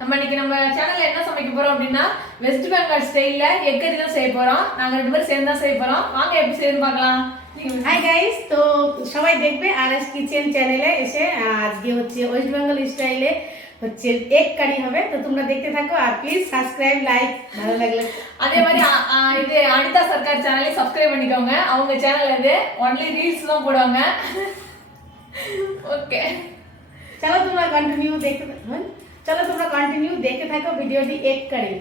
நம்ம இன்னைக்கு நம்ம சேனல்ல என்ன சமைக்க போறோம் அப்படின்னா வெஸ்ட் பெங்கால் ஸ்டைல்ல எக் கறி தான் செய்ய போறோம். நாங்க ரெண்டு பேரும் சேர்ந்து தான் செய்ய போறோம். வாங்க எப்படி செய்யணும் பார்க்கலாம். হাই গাইস, তো সবাই দেখবে আরএস কিচেন চ্যানেলে এসে আজকে হচ্ছে ওয়েস্ট বেঙ্গল স্টাইলে হচ্ছে এগ কারি হবে। তো তোমরা দেখতে থাকো আর প্লিজ সাবস্ক্রাইব লাইক ভালো লাগলে அதே மாதிரி இது அனிதா சர்க்கார் சேனலை சப்ஸ்கிரைப் பண்ணிக்கோங்க. அவங்க சேனல்ல இது ஒன்லி ரீல்ஸ் தான் போடுவாங்க. ஓகே, চলো তোমরা কন্টিনিউ দেখতে থাকো ভিডিওটি এগ কারি।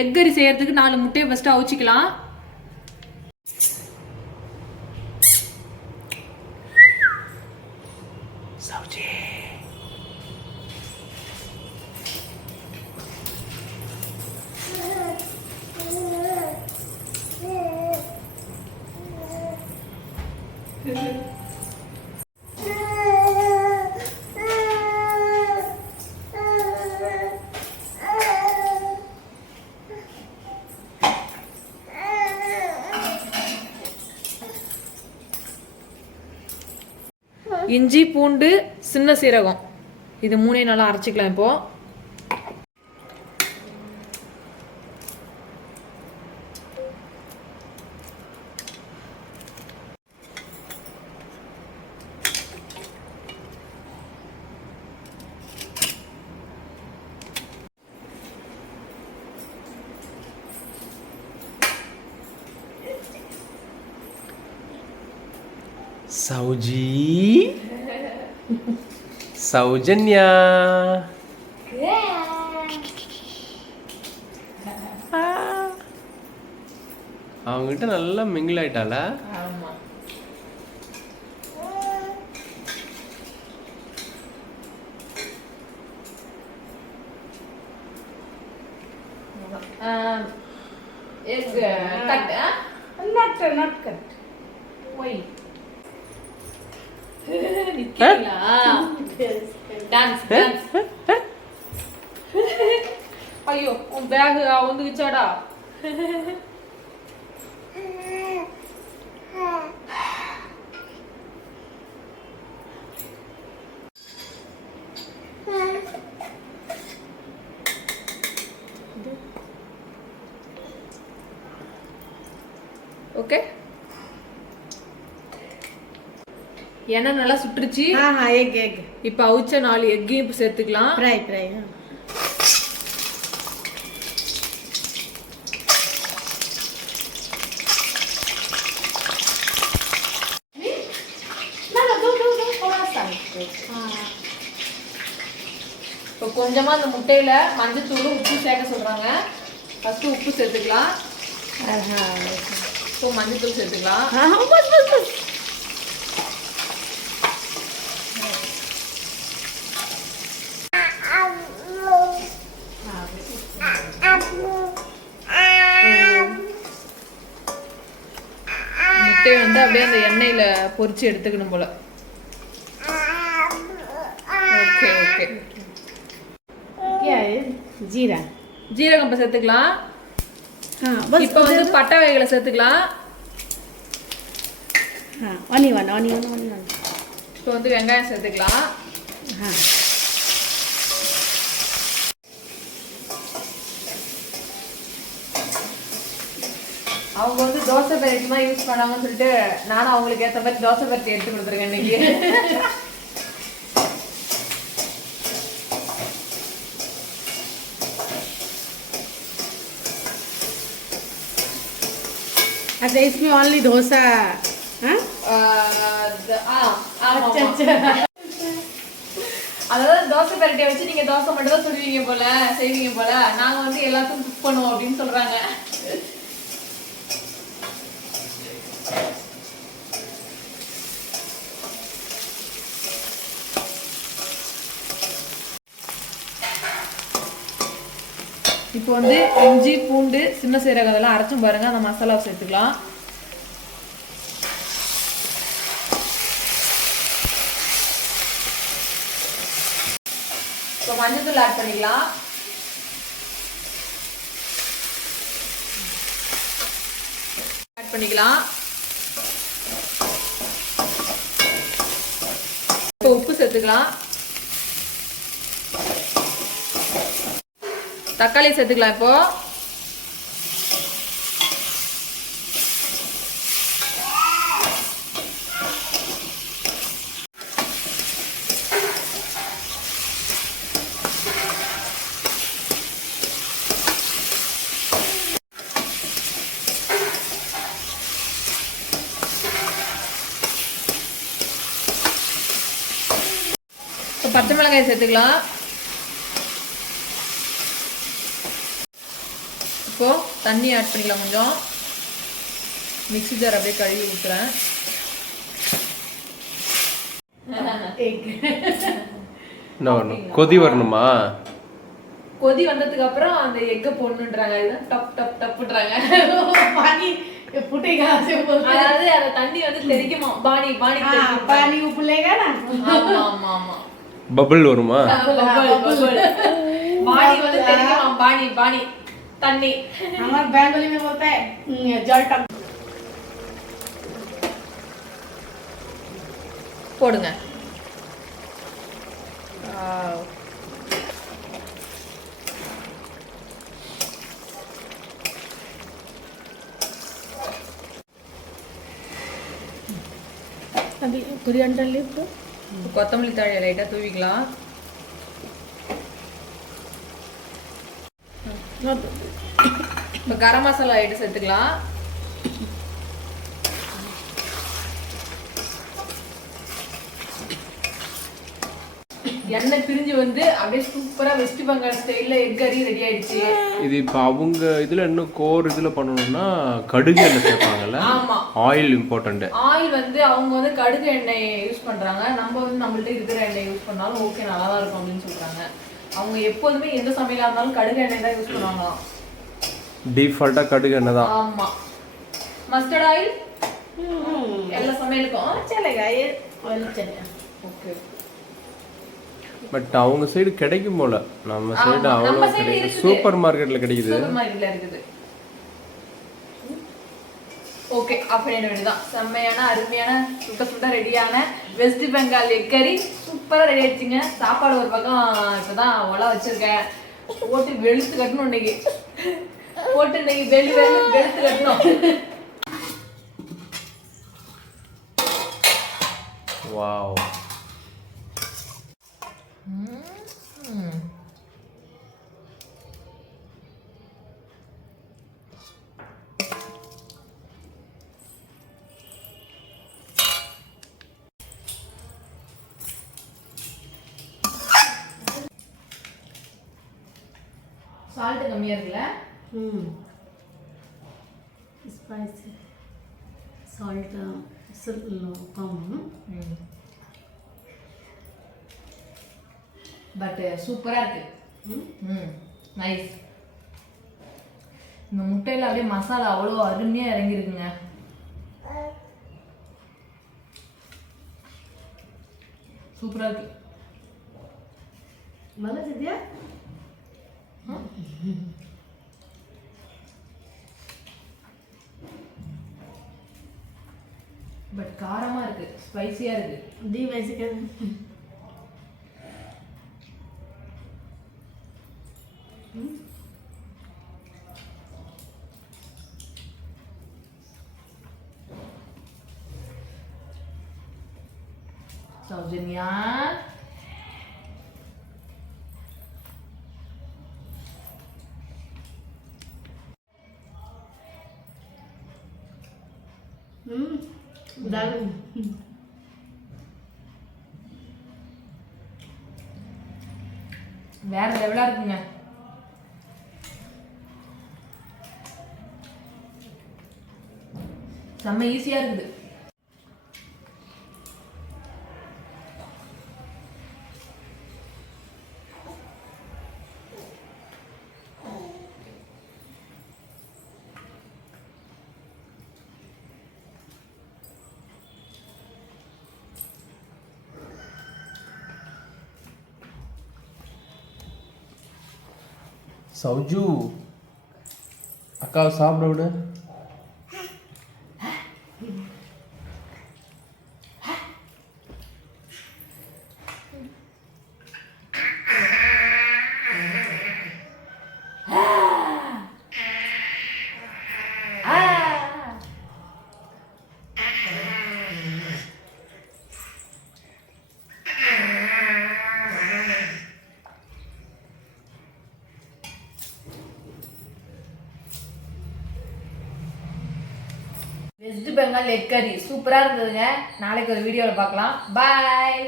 எக் கறி செய்யறதுக்கு 4 முட்டையை ஃபர்ஸ்ட் அவிச்சிக்கலாம். சவுஜி இஞ்சி பூண்டு சின்ன சீரகம் இது மூணையும் நல்லா அரைச்சிக்கலாம். இப்போ சௌஜி சௌஜன்யா அவங்ககிட்ட நல்லா மிங்கிள் ஆயிட்டால. not cut. Why? ஐயோ உன் பேக் வந்துச்சாடா. ஓகே, எண்ணெய் நல்லா சுட்டுருச்சு. எக் இப்போ அவிச்ச 4 எக்கையும் இப்போ சேர்த்துக்கலாம். ஃப்ரை இப்போ கொஞ்சமா அந்த முட்டையில மஞ்சத்தூள் உப்பு சேர்க்க சொல்றாங்க. ஃபர்ஸ்ட் உப்பு சேர்த்துக்கலாம். இப்போ மஞ்சத்தூள் சேர்த்துக்கலாம். முட்டையை வந்து அப்படியே அந்த எண்ணெயில பொரிச்சு எடுத்துக்கணும் போல. ஓகே ஓகே, ஜீரகம் இப்போ சேர்த்துக்கலாம். இப்போ வந்து பட்டை வகைகளை சேர்த்துக்கலாம். இப்போ வந்து வெங்காயம் சேர்த்துக்கலாம். அவங்க வந்து தோசை பெரட்டிமா யூஸ் பண்ணாங்கன்னு சொல்லிட்டு நானும் அவங்களுக்கு ஏற்ற மாதிரி தோசை பெரட்டி எடுத்து கொடுத்துருக்கேன் இன்னைக்கு. अच्छा, इसमें ओनली डोसा? அதாவது தோசை பெரட்டியை வச்சு நீங்க தோசை மட்டும் தான் சுடுவீங்க போல, செய்வீங்க போல. நாங்க வந்து எல்லாத்தையும் குக் பண்ணுவோம் அப்படின்னு சொல்றாங்க. இப்போ வந்து இஞ்சி பூண்டு சின்ன சீரகம் அதெல்லாம் அரைச்சும் பாருங்க. அந்த மசாலாவை சேர்த்துக்கலாம். இப்போ மஞ்சத்தூள் ஆட் பண்ணிக்கலாம். ஆட் பண்ணிக்கலாம். இப்போ உப்பு சேர்த்துக்கலாம். தக்காளி சேர்த்துக்கலாம் இப்போ. பச்சை மிளகாய் சேர்த்துக்கலாம். இப்போ தண்ணி ஆட் பண்ணிக்கலாம் கொஞ்சம். மிக்ஸி ஜார் அப்படியே கழுவி ஊற்றுறேன். என்ன வரணும்? கொதி வரணுமா? கொதி வந்ததுக்கு அப்புறம் அந்த எக்க போடணுன்றாங்க. இதுதான் டப் டப் டப்புன்றாங்க. पानी फूटेगा से बोलते हैं। அதாவது அந்த தண்ணி வந்து தெரிக்குமா? பாணி பாணி हाँ, पानी उबलेगा ना। ஆமா ஆமா ஆமா. பபிள் வருமா? பாணி வந்து தெரிக்குமா? பாணி பாணி தண்ணி. हमारे बंगाली में बोलता है जल टप। போடுங்க. अभी कोरिएंडर लीफ दो। கொத்தமல்லி தழை லைட்டா தூவிக்கலாம். இப்போ கரம் மசாலா ஐட்டம் சேர்த்துக்கலாம். எண்ணெய் பிரிஞ்சு வந்து அப்படியே சூப்பரா வெஸ்ட் பெங்கால் ஸ்டைல்ல எக் கறி ரெடி ஆயிடுச்சு. இது இப்போ அவங்க இதுல இன்னும் கோர் இதுல பண்ணணும்னா கடுகு எண்ணெய் சேர்ப்பாங்கல்ல? ஆமா, ஆயில் இம்பார்ட்டன்ட். ஆயில் வந்து அவங்க வந்து கடுகு எண்ணெய் யூஸ் பண்றாங்க. நம்ம வந்து நம்மள்ட்ட இருக்கிற எண்ணெய் யூஸ் பண்ணாலும் ஓகே, நல்லா தான் இருக்கும் அப்படின்னு சொல்றாங்க. அவங்க எப்போதுமே எந்த சமையலா இருந்தாலும் கடுகு எண்ணெய் தான் யூஸ் பண்ணுவாங்க. டிஃபால்ட்டா கடுகு எண்ணெய் தான். ஆமா. மஸ்டர்ட் ஆயில் எல்லா சமையலுக்கும் चलेगा ये ऑयल चलेगा। ஓகே. பட் அவங்க சைடு கிடைக்கும் போல, நம்ம சைடு அவ்வளோ கிடைக்கும். சூப்பர் மார்க்கெட்ல கிடைக்குது. சூப்பர் மார்க்கெட்ல இருக்குது. ஓகே, அப்ப என்ன வேண்டியதான். செம்மையான அருமையான சுட்ட சுட்ட ரெடியான வெஸ்ட் பெங்கால் எக் கறி சூப்பரா ரெடி ஆயிடுச்சுங்க. சாப்பாடு ஒரு பக்கம் இப்பதான் ஒலா வச்சிருக்கேன். போட்டு வெளுத்து கட்டணும் இன்னைக்கு. போட்டு இன்னைக்கு வெளுத்து கட்டணும். வாவ். சால்ட் கம்மியா இருக்குல்ல? स्पाइसी सॉल्ट सिर्फ कम। பட் சூப்பரா இருக்கு. நைஸ். இந்த முட்டையில அப்படியே மசாலா அவ்வளோ அருமையா இறங்கி இருக்குங்க. சூப்பரா இருக்கு. நல்லா செஞ்சியா? பட் காரமா இருக்கு, ஸ்பைசியா இருக்கு. दी वैसे कर। சௌஜன்யா दाल வேற லெவலா இருக்குங்க. செம்ம ஈஸியா இருக்குது. சௌஜு அக்காவை சாப்பிட விடு. வெஸ்ட் பெங்கால் எக் கறி சூப்பரா இருந்ததுங்க. நாளைக்கு ஒரு வீடியோல பார்க்கலாம். பாய்.